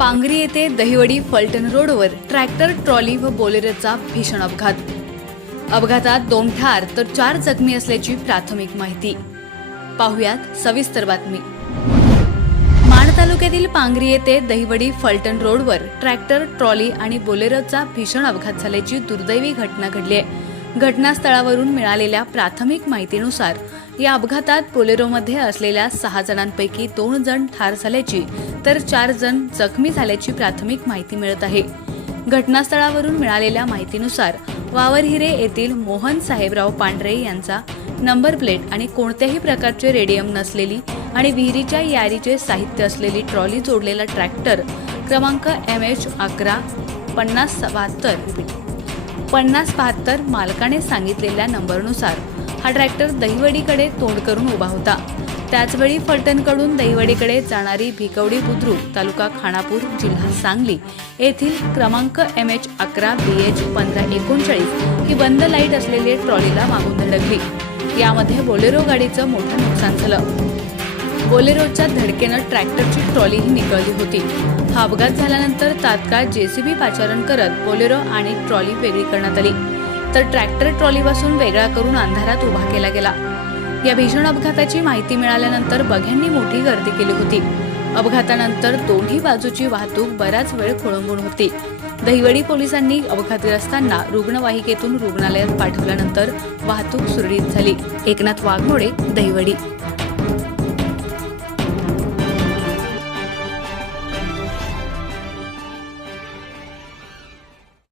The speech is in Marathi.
पांगरी येथे दहिवडी फलटण रोडवर ट्रॅक्टर ट्रॉली व बोलेरोचा भीषण अपघात. अपघातात दोन ठार तर चार जखमी असल्याची प्राथमिक माहिती. पाहुयात सविस्तर बातमी. माण तालुक्यातील पांगरी येथे दहिवडी फलटण रोडवर ट्रॅक्टर ट्रॉली आणि बोलेरोचा भीषण अपघात झाल्याची दुर्दैवी घटना घडली आहे. घटनास्थळावरून मिळालेल्या प्राथमिक माहितीनुसार या अपघातात बोलेरोमध्ये असलेल्या सहा जणांपैकी दोन जण ठार झाल्याची तर चार जण जखमी झाल्याची प्राथमिक माहिती मिळत आहे. घटनास्थळावरून मिळालेल्या माहितीनुसार वावरहिरे येथील मोहन साहेबराव पांढरे यांचा नंबर प्लेट आणि कोणत्याही प्रकारचे रेडियम नसलेली आणि विहिरीच्या यारीचे साहित्य असलेली ट्रॉली जोडलेला ट्रॅक्टर क्रमांक एम एच अकरा पन्नास बहात्तर पन्नास बहात्तर मालकाने सांगितलेल्या नंबरनुसार हा ट्रॅक्टर दहिवडीकडे तोंड करून उभा होता. त्याचवेळी फलटणकडून दहिवडीकडे जाणारी भिकवडी बुद्रुक तालुका खानापूर जिल्हा सांगली येथील क्रमांक एम एच अकरा बी एच पंधरा एकोणचाळीस ही बंद लाइट असलेली ट्रॉलीला मागून धडकली. यामध्ये बोलेरो गाडीचं मोठं नुकसान झालं. बोलेरोच्या धडकेनं ट्रॅक्टरची ट्रॉलीही निकळली होती. हा अपघात झाल्यानंतर तात्काळ जेसीबी पाचारण करत बोलेरो आणि ट्रॉली वेगळी करण्यात आली. तर ट्रॅक्टर ट्रॉलीपासून वेगळा करून अंधारात उभा केला गेला. या भीषण अपघाताची माहिती मिळाल्यानंतर बघ्यांनी मोठी गर्दी केली होती. अपघातानंतर दोन्ही बाजूची वाहतूक बराच वेळ खोळंबून होती. दहिवडी पोलिसांनी अपघातग्रस्तांना रुग्णवाहिकेतून रुग्णालयात पाठवल्यानंतर वाहतूक सुरळीत झाली. एकनाथ वाघमोडे दहिवडी.